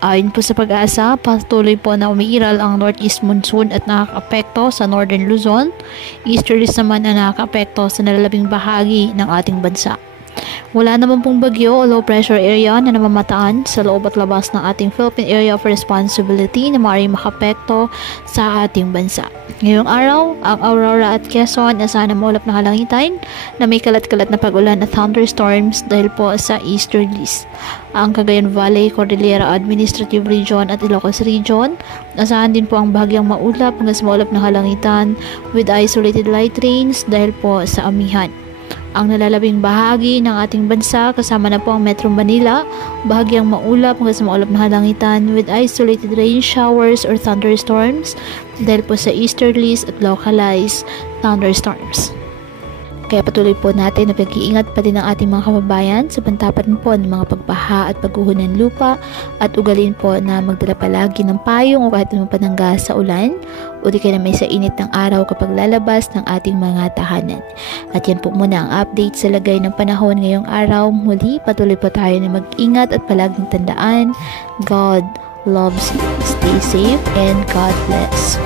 Ayon po sa Pag-asa, patuloy po na umiiral ang northeast monsoon at nakakaapekto sa northern Luzon. Easterlies naman na nakakaapekto sa nalalabing bahagi ng ating bansa. Wala naman pong bagyo o low pressure area na namamataan sa loob at labas ng ating Philippine Area of Responsibility na maaaring makapekto sa ating bansa. Ngayong araw, ang Aurora at Quezon asahan na maulap na kalangitan na may kalat-kalat na pag-ulan at thunderstorms dahil po sa easterlies. Ang Cagayan Valley, Cordillera Administrative Region at Ilocos Region, asahan din po ang bahagyang maulap hanggang sa maulap na kalangitan with isolated light rains dahil po sa amihan. Ang nalalabing bahagi ng ating bansa kasama na po ang Metro Manila, bahagyang maulap hanggang sa maulap na kalangitan with isolated rain showers or thunderstorms dahil po sa easterlies at localized thunderstorms. Kaya patuloy po natin na pag-iingat pa din ang ating mga kababayan sa pantapan po ng mga pagbaha at pagguho ng lupa at ugalin po na magdala palagi ng payong o kahit naman panangga sa ulan o di kaya na may sa init ng araw kapag lalabas ng ating mga tahanan. At yan po muna ang update sa lagay ng panahon ngayong araw. Muli, patuloy po tayo na mag-ingat at palaging tandaan, God loves you. Stay safe and God bless.